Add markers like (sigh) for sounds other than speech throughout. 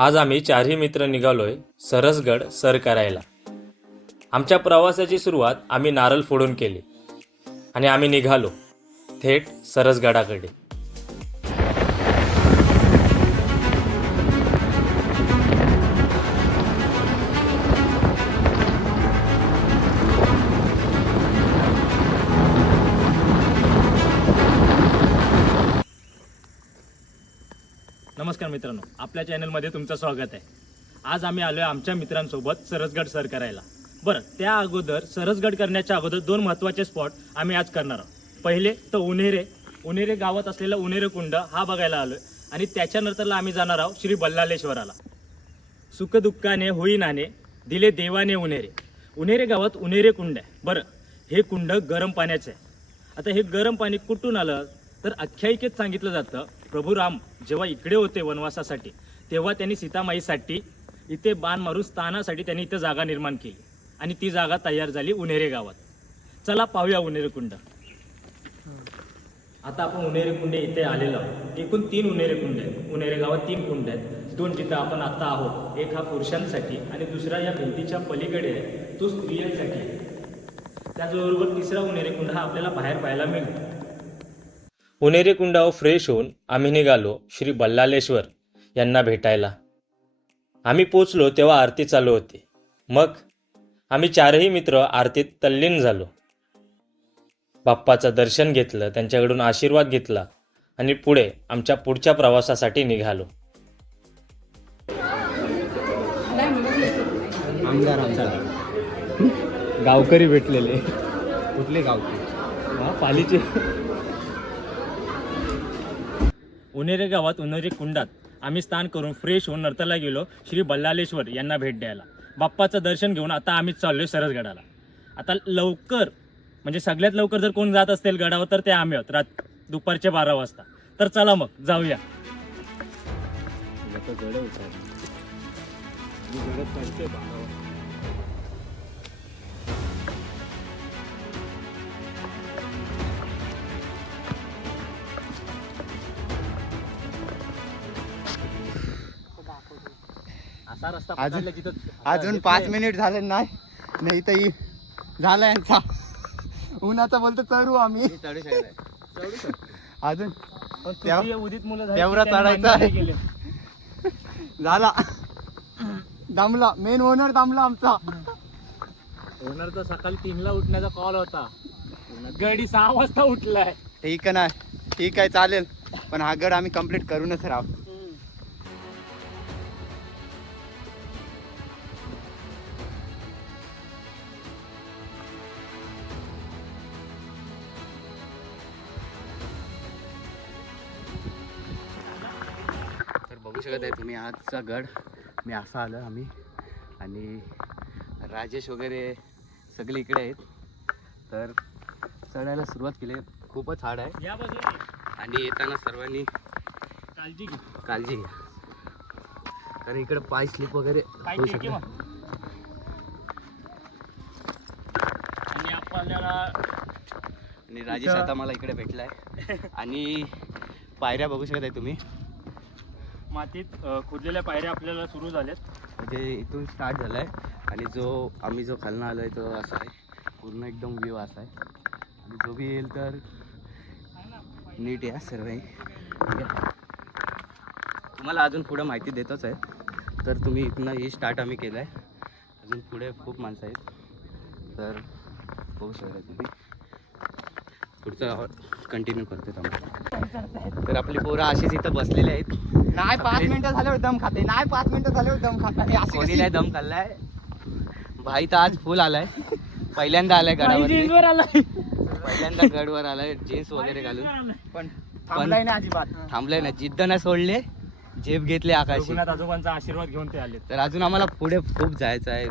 आज आम्ही चारही मित्र निघालोय सरसगड सर करायला. आमच्या प्रवासाची सुरुवात आम्ही नारळ फोडून केली आणि आम्ही निघालो थेट सरसगडाकडे. चॅनलमध्ये तुमचं स्वागत आहे. आज आम्ही आलोय आमच्या मित्रांसोबत सरसगड सर करायला. बरं त्या अगोदर सरसगड करण्याच्या अगोदर दोन महत्त्वाचे स्पॉट आम्ही आज करणार आहोत. पहिले तर उन्हेरे उन्हेरे गावात असलेला उन्हेरे कुंड हा बघायला आलोय. आणि त्याच्यानंतरला आम्ही जाणार आहोत श्री बल्लालेश्वराला सुखदुःखाने होईनाने दिले देवाने उन्हेरे उन्हेरे गावात उन्हेरे कुंड आहे. बरं हे कुंड गरम पाण्याचं आहे. आता हे गरम पाणी कुठून आलं? तर आख्यायिकेत सांगितलं जातं प्रभू राम जेव्हा इकडे होते वनवासासाठी तेव्हा त्यांनी सीतामाईसाठी इथे बाण मारून स्थानासाठी त्यांनी इथं जागा निर्माण केली. आणि ती जागा तयार झाली उन्हेरे गावात. चला पाहूया उन्हेरे कुंड. आता आपण उन्हेरे कुंड इथे आलेलो आहोत. एकूण तीन उन्हेरे कुंड आहेत. उन्हेरे गावात तीन कुंड आहेत. दोन जिथं आपण आता आहोत. एक हा पुरुषांसाठी आणि दुसरा या भिंतीच्या पलीकडे आहे. तो स्त्रियांसाठी आहे. त्याचबरोबर तिसरा उन्हेरे कुंड हा आपल्याला बाहेर पाहायला मिळतो उन्हेरे कुंडावर फ्रेश होऊन आम्ही निघालो श्री बल्लालेश्वर. यांना भेटायला. आम्ही पोचलो तेव्हा आरती चालू होती. मग आम्ही चारही मित्र आरतीत तल्लीन झालो. बाप्पाचं दर्शन घेतलं त्यांच्याकडून आशीर्वाद घेतला आणि पुढे आमच्या पुढच्या प्रवासासाठी निघालो. आमदार आमदार. गावकरी भेटलेले. कुठले गावकरी? पालीचे. उन्हेरे गावात उन्हेरे कुंडात. आम्ही स्नान करून फ्रेश होऊन नर्तला गेलो. श्री बल्लालेश्वर यांना भेट द्यायला. बाप्पाचं दर्शन घेऊन आता आम्ही चाललोय सरसगडाला. आता लवकर म्हणजे सगळ्यात लवकर जर कोण जात असेल गडावर तर ते आम्ही आहोत. रात दुपारचे बारा वाजता. तर चला मग जाऊया. असा रस्ता अजून- पकडला अजून पाच मिनिट झाले नाही. नाही तर ही झाला यांचा. उन्हाचा बोलतो चढू आम्ही. अजून पण त्या- तुम्ही उदित मुलं झाली त्यांनी चढायचा आहे. मान्य नाही केले. झाला. दमला मेन ओनर दमला आमचा. ओनरचा सकाळी तीनला उठण्याचा कॉल होता. गडी सहा वाजता उठलाय. ठीक आहे ना. ठीक आहे चालेल. पण हा गड आम्ही कंप्लीट करूनच राहू. तर बघू शकत आहे तुम्ही आजचा गड. मी असा आलो आम्ही. आणि राजेश वगैरे सगळे इकडे आहेत. तर चढायला सुरुवात केली. आहे. खूपच हार्ड आहे. आणि येताना सर्वांनी काळजी घे काळजी घ्या. कारण इकडे पाय स्लिप वगैरे होऊ. शकते आणि आपल्याला आणि राजेश आता मला इकडे भेटलाय. आणि पायऱ्या बघू शकत आहे तुम्ही. मातीत अ, खोदलेल्या पायऱ्या आपल्याला सुरू झाल्यात. म्हणजे इथून स्टार्ट झालाय. आणि जो आम्ही जो खालनं आलोय तो असा आहे. पूर्ण एकदम व्ह्यू असा आहे. आणि जो बी येईल तर नीट या सर्व. हे. ठीक आहे तुम्हाला अजून पुढं माहिती देतोच आहे. तर तुम्ही इथनं हे स्टार्ट आम्ही केलं आहे अजून पुढे खूप माणसं आहेत. तर बघू शकता तुम्ही. पुढचं कंटिन्यू करते तर आपली पोरं अशीच इथं बसलेली आहेत. नाही पाच मिनिटं झाल्यावर दम खाते. नाही पाच मिनिटं झाल्यावर दम खाते. कोणी नाही दम खाल्लाय. भाई तर आज फुल आलाय. पहिल्यांदा आलाय गडावर आलाय. पहिल्यांदा गडवर आलाय जीन्स वगैरे घालून. पण थांबलाय ना अजिबात. थांबलाय ना जिद्द ना सोडले झेप घेतले आकाशी. आजोबांचा आशीर्वाद घेऊन ते आले तर अजून आम्हाला पुढे खूप जायचं आहे.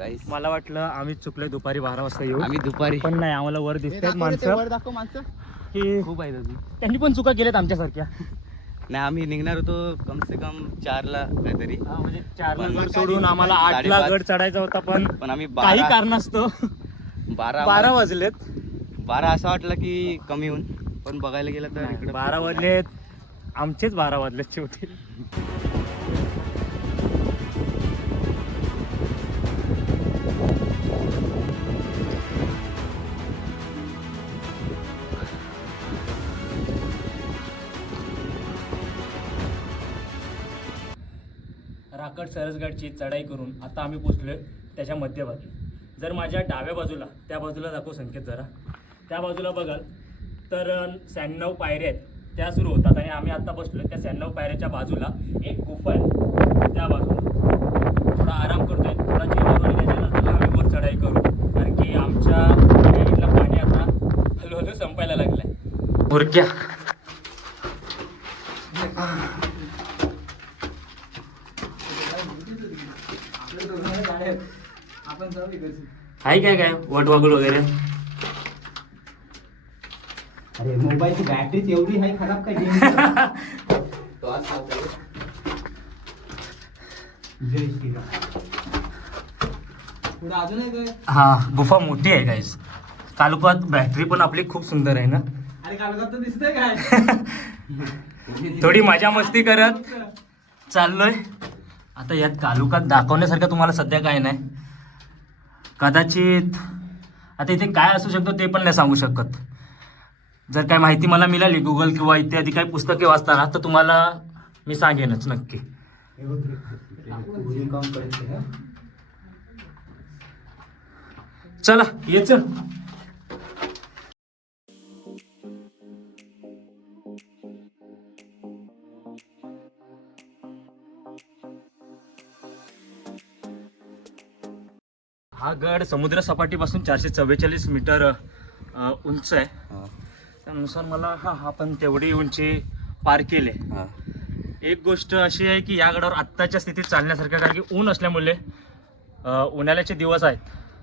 गाईस मला वाटलं आम्ही चुकलोय दुपारी बारा वाजता येऊ. आम्ही दुपारी. पण नाही आम्हाला वर दिसतात माणसं. दाखव माणसं. की खूप आहेत अजून. त्यांनी पण चुका केल्यात आमच्यासारख्या. नाही आम्ही निघणार होतो कम से कम चारला काहीतरी. म्हणजे चारला गड सोडून आम्हाला आठला साडेपाच- गड चढायचा होता पण पण आम्ही काही बारा कारणास्तव बारा बारा वाजलेत. बारा असं वाटलं की कमी होऊन. पण बघायला गेलं तर इकडे बारा वाजलेत. आमचेच बारा वाजलेत शेवटी. राकड सरसगडची चढाई करून आता आम्ही पोचलोय त्याच्या मध्यभागी. जर माझ्या डाव्या बाजूला त्या बाजूला दाखव संकेत जरा. त्या बाजूला बघाल तर शहाण्णव पायऱ्या आहेत. त्या सुरू होतात आणि आम्ही आत्ता बसलोय त्या शहाण्णव पायऱ्याच्या बाजूला एक गुफा आहे. त्या बाजूला. थोडा आराम करतोय. थोडा जेवण आणि त्याच्यानंतर आम्ही वर चढाई करू. कारण की आमच्या इथलं पाणी आता हळूहळू संपायला लागलंय. मुरक्या. आहे काय काय? वटवागुल वगैरे? अरे मोबाईलची बॅटरीच एवढी आहे खराब काय गेम (laughs) तो आज सांगतो. पुढे अजून आहे? काय हा गुफा मोठी आहे गाईस कालुकात बॅटरी पण आपली खूप सुंदर आहे ना? अरे कागदात तर दिसतंय काय? (laughs) थोडी मजा मस्ती करत चाललोय. आता यात कालुकात दाखवण्यासारखं तुम्हाला सध्या काय नाही. कदाचित आता इथे काय असू शकतं ते पण नाही सांगू शकत. जर काय माहिती मला मिळाली गुगल किंवा इत्यादी काही पुस्तके वाचताना तर तुम्हाला मी सांगेनच नक्की. चला ये चल. हा गड समुद्र सपाटीपासून चारशे चव्वेचाळीस मीटर अ, उंच आहे. त्यानुसार मला हा आपण तेवढी उंची पार केली. एक गोष्ट अशी आहे की या गडावर आत्ताच्या स्थितीत चालण्यासारखं कारण की ऊन असल्यामुळे अ, उन्हाळ्याचे दिवस आहेत.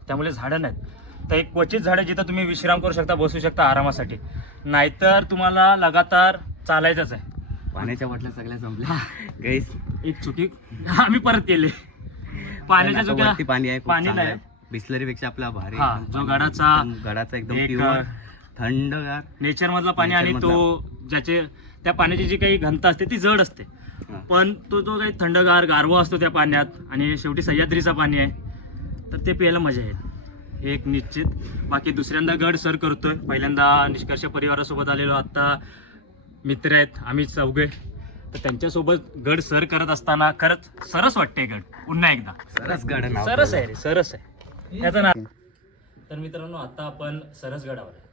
त्यामुळे झाडं नाहीत. तर एक क्वचित झाडं जिथं तुम्ही विश्राम करू शकता बसू शकता आरामासाठी. नाहीतर तुम्हाला लगातार चालायचंच आहे. पाण्याच्या बाटल्या सगळ्या संपल्या. गाईस एक चुकी. आम्ही परत केले. पाण्याच्या चुक्या. पाणी आहे खूप पाणी चांगलं नाही. आहे. बिस्लरी पेक्षा आपला भारी हा, जो. गडाचा गडाचा एकदम एक, थंडगार नेचर मधला पाणी आणि तो ज्याचे त्या पाण्याची जी काही घनता असते ती जड असते. हा. पण तो जो काही थंडगार गारवा असतो त्या पाण्यात आणि शेवटी सह्याद्रीचा पाणी आहे तर ते प्यायला मजा येईल. हे एक निश्चित. बाकी दुसऱ्यांदा गड सर करतोय. पहिल्यांदा निष्कर्ष परिवारासोबत आलेलो आत्ता मित्र आहेत आम्ही चौघे. तर त्यांच्यासोबत गड सर करत असताना खरंच सरस वाटते गड. पुन्हा एकदा. सरस गड सरस आहे रे सरस आहे. नाव तर मित्रांनो आता आपण सरसगडावर आहे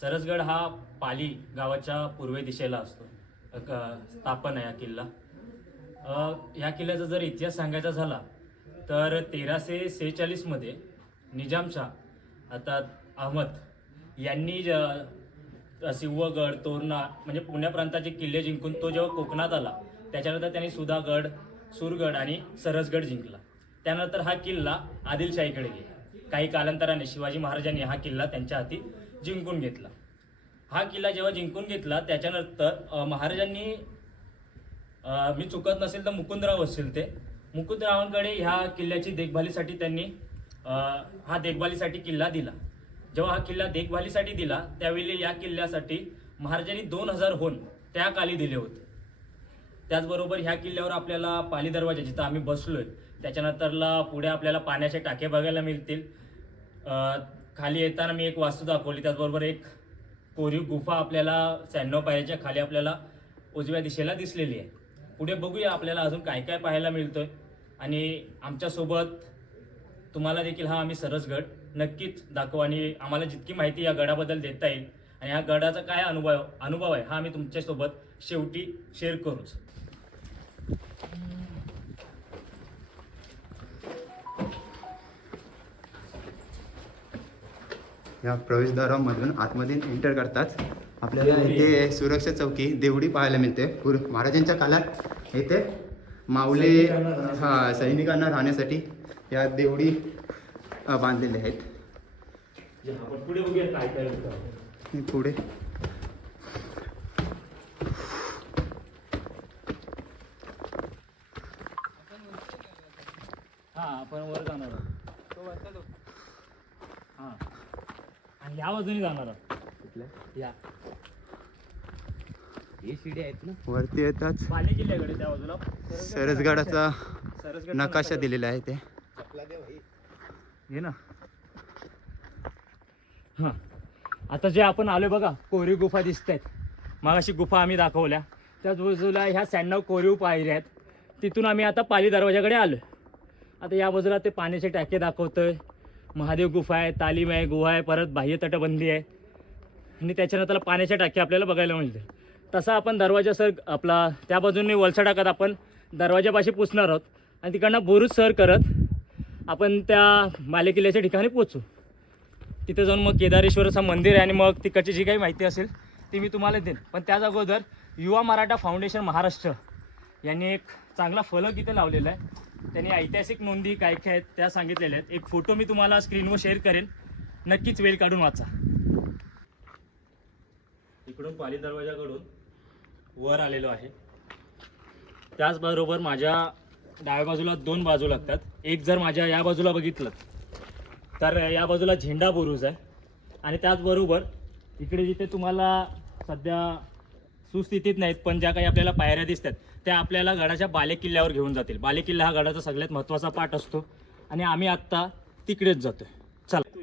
सरसगड हा पाली गावाच्या पूर्वे दिशेला असतो. स्थापन आहे हा किल्ला. या ह्या किल्ल्याचा जर इतिहास सांगायचा झाला तर तेराशे सेहेचाळीसमध्ये निजामशाह आता अहमद यांनी ज- सिंहगड तोरणा म्हणजे पुण्या प्रांताचे किल्ले जिंकून तो जेव्हा कोकणात आला त्याच्यानंतर त्यांनी सुधागड सुरगड आणि सरसगड जिंकला. त्यानंतर हा किल्ला आदिलशाहीकडे गेला. काही कालांतराने शिवाजी महाराजांनी हा किल्ला त्यांच्या हाती जिंकून घेतला. हा किल्ला जेव्हा जिंकून घेतला त्याच्यानंतर महाराजांनी मी चुकत नसेल तर मुकुंदराव असतील ते. मुकुंदरावांकडे ह्या किल्ल्याची देखभालीसाठी त्यांनी हा देखभालीसाठी किल्ला दिला. जेव्हा हा किल्ला देखभालीसाठी दिला त्यावेळी या किल्ल्यासाठी महाराजांनी दोन हजार होन त्या काली दिले होते. त्याचबरोबर ह्या किल्ल्यावर आपल्याला पाली दरवाजा जिथं आम्ही बसलो आहे त्याच्यानंतरला पुढे आपल्याला पाण्याचे टाके बघायला मिळतील. खाली येताना मी एक वास्तू दाखवली त्याचबरोबर एक कोरीव गुफा आपल्याला शहाण्णव पायऱ्याच्या खाली आपल्याला उजव्या दिशेला दिसलेली आहे. पुढे बघूया आपल्याला अजून काय काय पाहायला मिळतोय. आणि आमच्यासोबत तुम्हाला देखील हा आम्ही सरसगड नक्कीच दाखवू आणि आम्हाला जितकी माहिती या गडाबद्दल देता येईल. आणि या गडाचा काय अनुभव अनुभव आहे हा आम्ही तुमच्यासोबत शेवटी शेअर करूच. या प्रवेशद्वारामधून आतमध्ये एंटर करताच आपल्याला इथे सुरक्षा चौकी देवडी पाहायला मिळते. पूर महाराजांच्या काळात इथे माऊले हा सैनिकांना राहण्यासाठी या देवडी बांधलेल्या आहेत. पुढे हा आपण वर जाणार आहोत. आणि या बाजूने जाणार आहोत. कुठल्या? या. हे शिडी आहेत ना? वरती येताच पाली किल्ल्याकडे त्या बाजूला? सरसगडाचा सरसगडचा नकाशा दिलेला आहे ते. घे ना. हा. आता जे आपण आलोय बघा कोरीव गुफा दिसत आहेत मग अशी गुफा आम्ही दाखवल्या. त्याच बाजूला ह्या शहाण्णव कोरीव पायऱ्या आहेत. तिथून आम्ही आता पाली दरवाजाकडे आलो आता या बाजूला ते पाण्याचे टाके दाखवतोय. महादेव गुफा आहे तालीम आहे गुहा आहे परत बाह्य तटबंदी आहे. आणि त्याच्यानंतर पाण्याच्या टाक्या आपल्याला बघायला मिळते तसा आपण दरवाजा सर आपला त्या बाजूने वलसा टाकत आपण दरवाजापाशी पुसणार आहोत. आणि तिकडनं बोरूज सर करत आपण त्या मालेकिल्ल्याच्या ठिकाणी पोचू तिथे जाऊन मग केदारेश्वरचं मंदिर आहे आणि मग तिकडची जी काही माहिती असेल ती मी तुम्हाला देईन. पण त्याच अगोदर युवा मराठा फाउंडेशन महाराष्ट्र यांनी एक चांगला फलक इथे लावलेला आहे. त्यांनी ऐतिहासिक नोंदी काय काय आहेत त्या सांगितलेल्या आहेत. एक फोटो मी तुम्हाला स्क्रीनवर शेअर करेन. नक्कीच वेळ काढून वाचा. इकडून पाली दरवाजाकडून वर आलेलो आहे. त्याचबरोबर माझ्या डाव्या बाजूला दोन बाजू लागतात. एक जर माझ्या या बाजूला बघितलं तर या बाजूला झेंडा बुरुज आहे. आणि त्याचबरोबर इकडे जिथे तुम्हाला सध्या सुस्थितीत नाहीत पण ज्या काही आपल्याला पायऱ्या दिसतात त्या आपल्याला गडाच्या बालेकिल्ल्यावर घेऊन जातील. बालेकिल्ला हा गडाचा सगळ्यात महत्त्वाचा पाठ असतो. आणि आम्ही आत्ता तिकडेच जातोय. चला. तू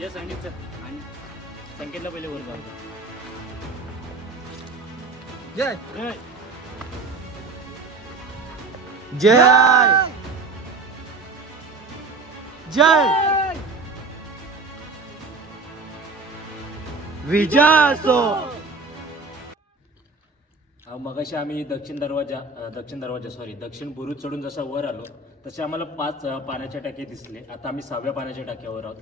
ये संगीत आणि संकेतला पहिले वर जाऊ जय. जय. जय. विजा विजय असो मगाशी आम्ही दक्षिण दरवाजा दक्षिण दरवाजा सॉरी दक्षिण बुरुज चढून जसा वर आलो तसे आम्हाला पाच पाण्याच्या टाके दिसले. आता आम्ही सहाव्या पाण्याच्या टाक्यावर आहोत.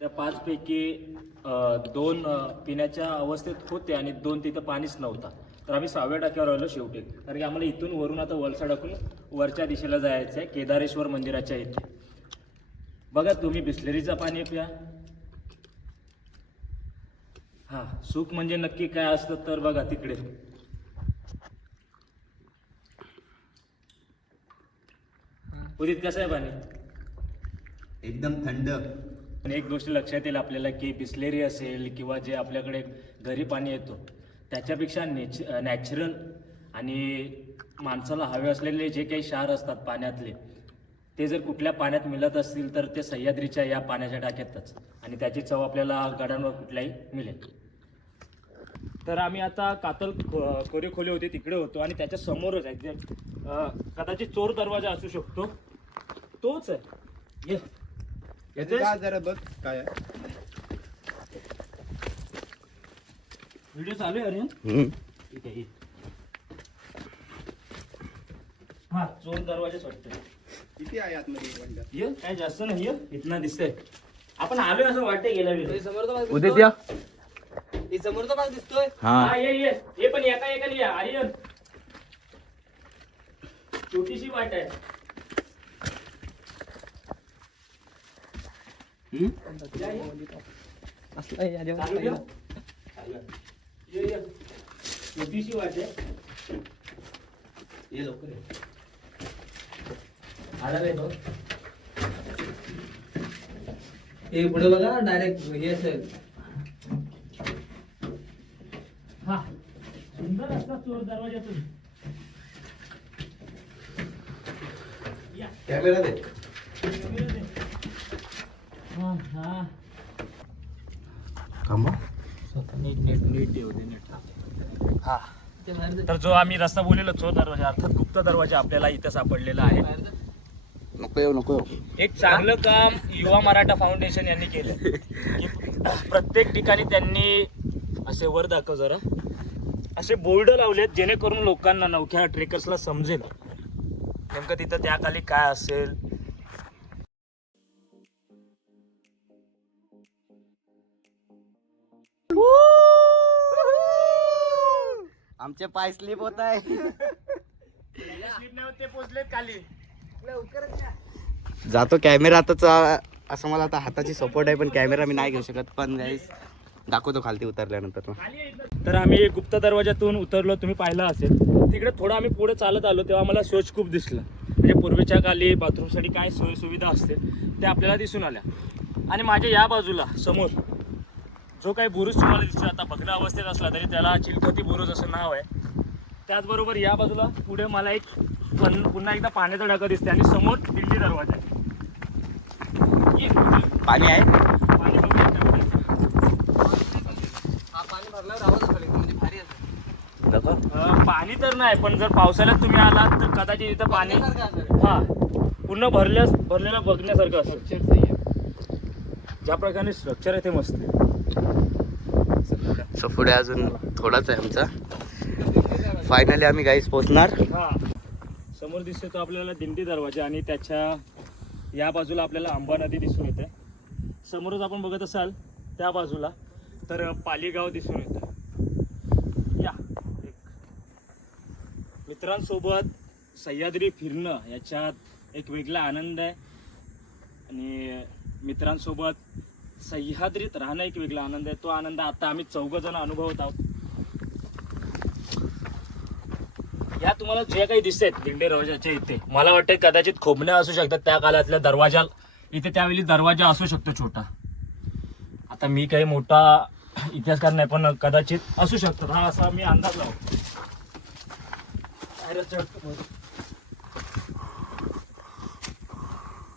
त्या पाचपैकी दोन पिण्याच्या अवस्थेत होते आणि दोन तिथं पाणीच नव्हता. तर आम्ही सहाव्या टाक्यावर आलो शेवटी. कारण की आम्हाला इथून वरून आता वलसा टाकून वरच्या दिशेला जायचं आहे केदारेश्वर मंदिराच्या इथे. बघा तुम्ही बिस्लेरीचं पाणी प्या. हा सुख म्हणजे नक्की काय असतं तर बघा तिकडे. उदित कसं आहे पाणी? एकदम थंड. पण एक गोष्ट लक्षात येईल आपल्याला की बिस्लेरी असेल किंवा जे आपल्याकडे घरी पाणी येतो त्याच्यापेक्षा नेच नॅचरल आणि माणसाला हवे असलेले जे काही क्षार असतात पाण्यातले ते जर कुठल्या पाण्यात मिळत असतील तर ते सह्याद्रीच्या या पाण्याच्या टाक्यातच आणि त्याची चव आपल्याला गडांवर कुठल्याही मिळेल तर आम्ही आता कातल कोरे खोले होते तिकडे होतो आणि त्याच्या समोरच आहे. कदाचित चोर दरवाजा असू शकतो. तोच आहे. ये. याचं का जरा बघ काय आहे? व्हिडिओ चालू आहे अरे? ठीक आहे. हा चोर दरवाजाच वाटतोय. किती आहे आतमध्ये ये काय जास्त नाही ये. इथनं दिसतंय. आपण आलोय असं वाटतंय गेल्या वेळी. उदित या समोरचा भाग दिसतोय? हा. हा ये ये. ये पण एका एकाने या. आर्यन छोटीशी वाट आहे. या, ये. चालू ठेव. चालू. ये, ये. छोटीशी वाट आहे. ये लवकर ये. हे पुढे बघा डायरेक्ट हे असेल. हा. सुंदर असतात चोर दरवाजातून या. कॅमेरा दे. हा हा. थांबा नीट नीट नीट येऊ दे नीट. हा. तर जो आम्ही रस्ता बोललेलो चोर दरवाजा अर्थात गुप्त दरवाजा आपल्याला इथं सापडलेला आहे. नको येऊ नको येऊ एक चांगलं काम युवा मराठा फाउंडेशन यांनी केलं की प्रत्येक ठिकाणी त्यांनी असे वर दाखव जरा. असे बोर्ड लावलेत जेणेकरून लोकांना नवख्या ट्रेकर्सला समजेल. नेमकं तिथं त्या खाली काय असेल? आमचे पाय स्लिप होत आहे. (laughs) ते पोचलेत खाली. जातो कॅमेरा आताच असं मला आता हाताची सपोर्ट आहे पण कॅमेरा मी नाही घेऊ शकत. पण गाईस दाखवतो खालती उतरल्यानंतर. तर आम्ही गुप्त दरवाजातून उतरलो तुम्ही पाहिलं असेल. तिकडे थोडं आम्ही पुढे चालत आलो तेव्हा आम्हाला शोच खूप दिसलं. म्हणजे पूर्वीच्या काली बाथरूमसाठी काय सोय सुविधा असते ते आपल्याला दिसून आल्या. आणि माझ्या या बाजूला समोर जो काही बुरुज तुम्हाला दिसतो आता भग्न अवस्थेत असला तरी त्याला चिलखती बुरुज असं नाव आहे. त्याचबरोबर या बाजूला पुढे मला एक पन पुन्हा एकदा पाण्याचा टाका दिसते आणि समोर दिल्ली दरवाजा आहे. ये, पाणी आहे? पाणी बघूया तेवढं. हा पाणी भरल्यावर आवाज पाणी तर नाही पण जर पावसाळ्यात तुम्ही आलात तर कदाचित इथं पाणी हा. पूर्ण भरल्यास भरलेलं बघण्यासारखं असतं ज्या प्रकारे स्ट्रक्चर आहे ते मस्त आहे. सो पुढे अजून थोडाच आहे आमचा. फायनली आम्ही गाईस पोहोचणार. हा. समोर दिसतो तो आपल्याला दिंडी दरवाजा आणि त्याच्या या बाजूला आपल्याला आंबा नदी दिसून येते. समोरच आपण बघत असाल त्या बाजूला तर पालीगाव दिसून येतं. या. एक. मित्रांसोबत सह्याद्री फिरणं याच्यात एक वेगळा आनंद आहे. आणि मित्रांसोबत सह्याद्रीत राहणं एक वेगळा आनंद आहे. तो आनंद आता आम्ही चौघ जण अनुभवत आहोत. तुम्हाला जे काही दिसत दिंडे दरवाजाच्या इथे मला वाटतं कदाचित खोबण्या असू शकतात त्या काळातल्या दरवाजा इथे त्यावेळी दरवाजा असू शकतो छोटा. आता मी काही मोठा इतिहासकार नाही पण कदाचित असू शकतो. हा असा मी अंदाज लावतो.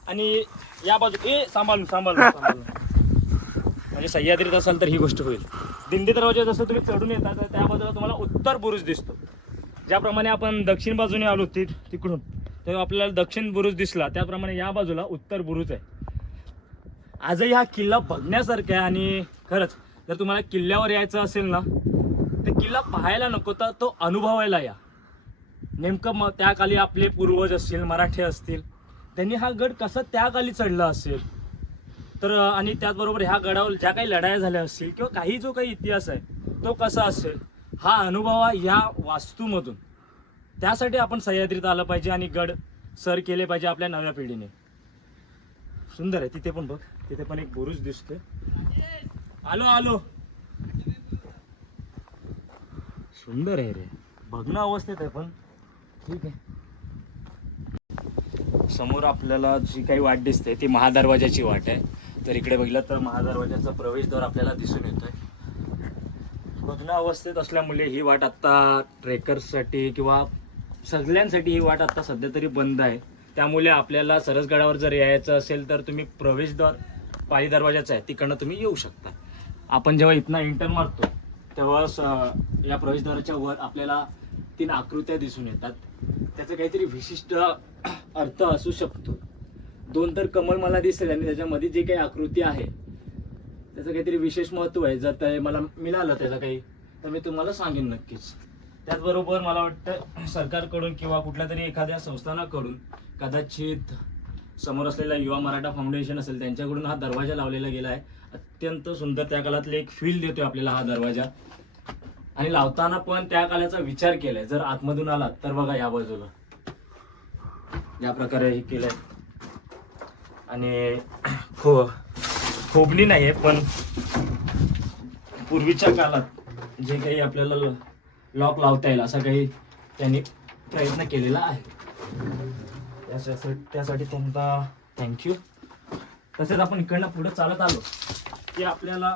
आणि या बाजू ए सांभाळून सांभाळून (laughs) सांभाळून. म्हणजे सह्याद्रीत असाल तर ही गोष्ट होईल. दिंडी दरवाजा जसं तुम्ही चढून येता तर त्या बाजूला तुम्हाला उत्तर बुरुज दिसतो. ज्याप्रमाणे आपण दक्षिण बाजूने आलो ती तिकडून तर आपल्याला दक्षिण बुरुज दिसला. त्याप्रमाणे या बाजूला उत्तर बुरुज आहे. आजही हा किल्ला बघण्यासारखा आहे आणि खरंच जर तुम्हाला किल्ल्यावर यायचं असेल ना तर किल्ला पाहायला नको तर तो अनुभवायला या. नेमकं मग त्याखाली आपले पूर्वज असतील मराठे असतील त्यांनी हा गड कसा त्याखाली चढला असेल? तर आणि त्याचबरोबर ह्या गडावर ज्या काही लढाया झाल्या असतील किंवा काही जो काही इतिहास आहे तो कसा असेल? हा अनुभव या वास्तूमधून. त्यासाठी आपण सह्याद्रीत आलं पाहिजे आणि गड सर केले पाहिजे आपल्या नव्या पिढीने. सुंदर आहे तिथे पण बघ तिथे पण एक बुरुज दिसतोय. आलो आलो. सुंदर आहे रे. बघणं अवस्थेत आहे पण. ठीक आहे. समोर आपल्याला जी काही वाट दिसते ती महादरवाजाची वाट आहे. तर इकडे बघितलं तर महादरवाजाचा प्रवेशद्वार आपल्याला दिसून येतोय. रुग्णावस्थेत अवस्थेत असल्यामुळे ही वाट आत्ता ट्रेकर्ससाठी किंवा सगळ्यांसाठी ही वाट आत्ता सध्या तरी बंद आहे. त्यामुळे आपल्याला सरसगडावर जर यायचं असेल तर तुम्ही प्रवेशद्वार पायी दरवाजाचा आहे तिकडनं तुम्ही येऊ शकता. आपण जेव्हा इथनं एंटर मारतो तेव्हा स- या प्रवेशद्वाराच्या वर आपल्याला तीन आकृत्या दिसून येतात. त्याचं काहीतरी विशिष्ट अर्थ असू शकतो. दोन तर कमल मला दिसेल आणि त्याच्यामध्ये जे काही आकृती आहे त्याचं काहीतरी विशेष महत्त्व आहे. जर ते मला मिळालं त्याचं काही तर मी तुम्हाला सांगेन नक्कीच. त्याचबरोबर मला वाटतं सरकारकडून किंवा कुठल्या तरी एखाद्या संस्थानाकडून कदाचित समोर असलेला युवा मराठा फाउंडेशन असेल त्यांच्याकडून हा दरवाजा लावलेला गेला आहे. अत्यंत सुंदर त्या काळातले एक फील देतोय आपल्याला हा दरवाजा. आणि लावताना पण त्या काळाचा विचार केलाय. जर आतमधून आला तर बघा या बाजूला. या प्रकारे हे केलंय. आणि (clears throat) हो खोबली नाही आहे पण पूर्वीच्या काळात जे काही आपल्याला लॉक लावता येईल असा काही त्यांनी प्रयत्न केलेला आहे. त्याच्यासाठी त्यासाठी त्यांना थँक्यू तसेच आपण इकडनं पुढे चालत आलो. की आपल्याला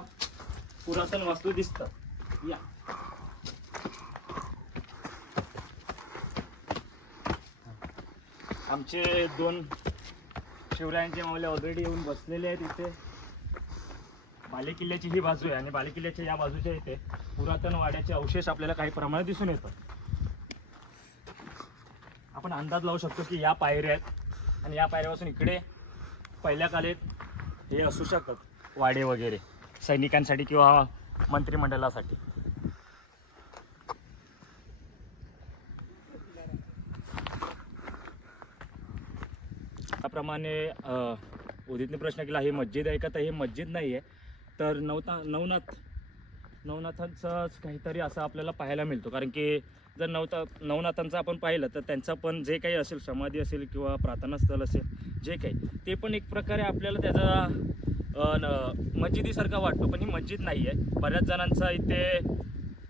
पुरातन वास्तू दिसतात या. आमचे दोन शिवरायांचे मावले ऑलरेडी येऊन बसलेले आहेत इथे. बालेकिल्ल्याची ही बाजू आहे आणि बालेकिल्ल्याच्या या बाजूच्या इथे पुरातन वाड्याचे अवशेष आपल्याला काही प्रमाणात दिसून येतात. आपण अंदाज लावू शकतो की या पायऱ्या आहेत आणि या पायऱ्यापासून इकडे पहिल्या कालेत हे असू शकतात वाडे वगैरे सैनिकांसाठी किंवा मंत्रिमंडळासाठी. त्याप्रमाणे उदितने प्रश्न केला ही मस्जिद आहे का? तर ही मस्जिद नाही आहे तर नवता नवनाथ नवनाथांचाच काहीतरी असं आपल्याला पाहायला मिळतो. कारण की जर नवता नवनाथांचं आपण पाहिलं तर त्यांचा पण जे काही असेल समाधी असेल किंवा प्रार्थना स्थळ असेल जे काही ते पण एक प्रकारे आपल्याला त्याचा न- मस्जिदीसारखा वाटतो. पण ही मस्जिद नाही आहे बऱ्याच जणांचा इथे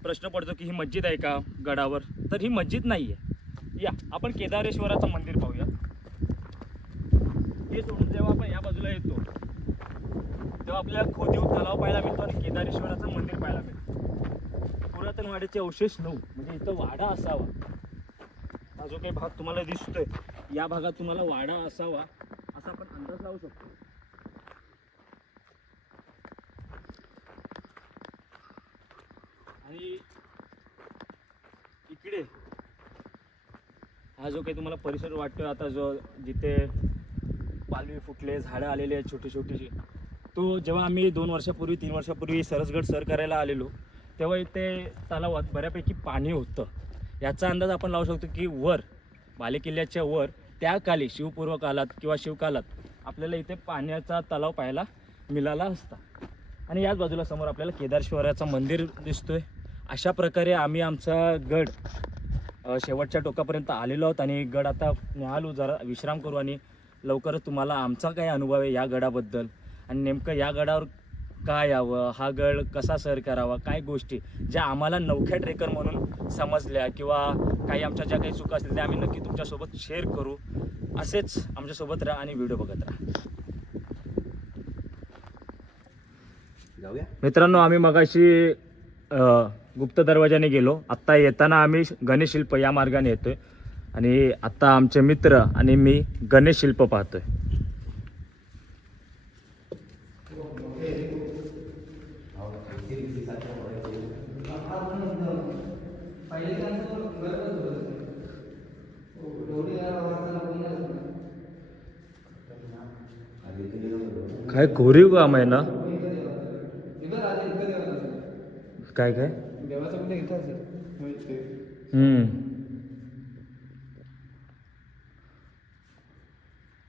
प्रश्न पडतो की ही मस्जिद आहे का गडावर? तर ही मस्जिद नाही आहे या आपण केदारेश्वराचं मंदिर पाहूया. हे सोडून जेव्हा आपण या बाजूला येतो तेव्हा आपल्याला खोदीव तलाव पाहायला मिळतो आणि केदारेश्वराचं मंदिर पाहायला मिळतं. पुरातन वाड्याचे अवशेष नऊ म्हणजे इथं वाडा असावा. हा जो काही भाग तुम्हाला दिसतोय या भागात तुम्हाला वाडा असावा असा आपण अंदाज लावू शकतो. आणि इकडे हा जो काही तुम्हाला परिसर वाटतोय आता जो जिथे पालवी फुटले झाडं आलेली आहेत छोटी छोटीशी तो जेव्हा आम्ही दोन वर्षापूर्वी तीन वर्षापूर्वी सरसगड सर करायला आलेलो तेव्हा इथे तलावात बऱ्यापैकी पाणी होतं. याचा अंदाज आपण लावू शकतो की वर बालेकिल्ल्याच्या वर त्या काली शिवपूर्व कालात किंवा शिवकालात आपल्याला इथे पाण्याचा तलाव पाहायला मिळाला असता. आणि याच बाजूला समोर आपल्याला केदारेश्वराचं मंदिर दिसतोय. अशा प्रकारे आम्ही आमचा गड शेवटच्या टोकापर्यंत आलेलो आहोत आणि गड आता निहालू जरा विश्राम करू आणि लवकरच तुम्हाला आमचा काय अनुभव आहे या गडाबद्दल. आणि नेमकं या गडावर का यावं? हा गड कसा सर करावा? काय गोष्टी? ज्या आम्हाला नवख्या ट्रेकर म्हणून समजल्या किंवा काही आमच्या ज्या काही चुका असतील त्या आम्ही नक्की तुमच्यासोबत शेअर करू. असेच आमच्यासोबत राहा आणि व्हिडिओ बघत राहा. जाऊया. मित्रांनो आम्ही मगाशी गुप्त दरवाजाने गेलो. आत्ता येताना आम्ही गणेश शिल्प या मार्गाने येतोय. आणि आत्ता आमचे मित्र आणि मी गणेश शिल्प पाहतोय. काय कोरीव काम आहे ना? काय काय? हम्म.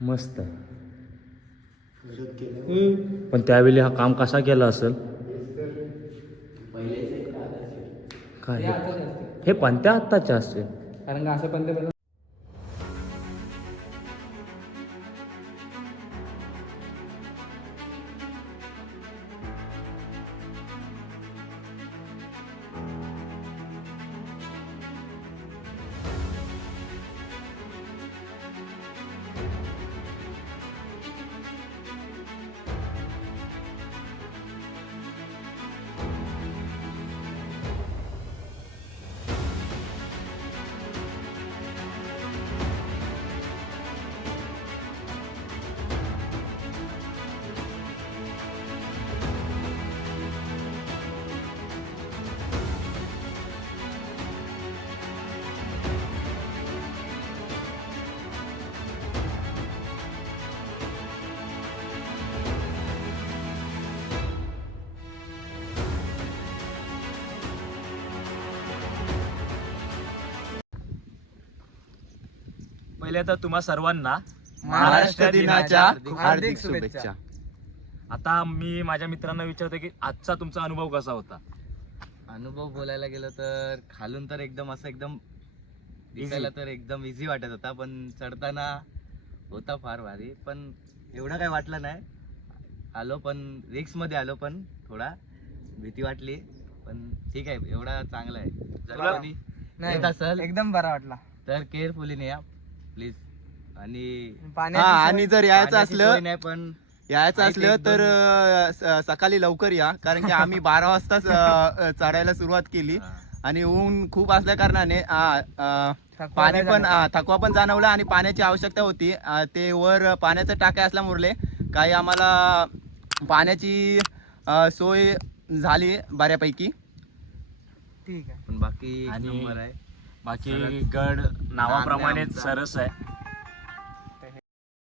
मस्त. पण त्यावेळी हा काम कसा केला असेल? काय? हे- पण पंत्या आत्ताच्या असतील. कारण असं पण पहिले तर तुम्हा सर्वांना महाराष्ट्र दिनाच्या हार्दिक शुभेच्छा. आता मी माझ्या मित्रांना विचारतो की आजचा तुमचा अनुभव कसा होता? अनुभव बोलायला गेलं तर खालून तर एकदम असं एकदम दिसायला तर एकदम इझी वाटत होता पण चढताना होता फार भारी. पण एवढं काय वाटलं नाही. आलो पण रिक्समध्ये आलो पण थोडा भीती वाटली पण ठीक आहे एवढा चांगला आहे. जर तुला- कोणी येत असेल एकदम बरा वाटला. तर केअरफुली या प्लीज. आणि हा आणि जर यायचं पाण्याची असलं नाही पण यायचं असलं तर दोन- अं, स- सकाळी लवकर या. कारण की आम्ही बारा वाजताच अं, चढायला सुरुवात केली. हा. आणि ऊन खूप असल्या कारणाने आ, अं, थकवा पाणी नाही पण थकवा पण जाणवला आणि पाण्याची आवश्यकता होती. आ, ते वर पाण्याचे टाके असल्यामुळे काही आम्हाला पाण्याची अ, सोय झाली बऱ्यापैकी. ठीक आहे. पण बाकी एक आणि नंबर आहे. बाकी. गड नावाप्रमाणेच. सरस आहे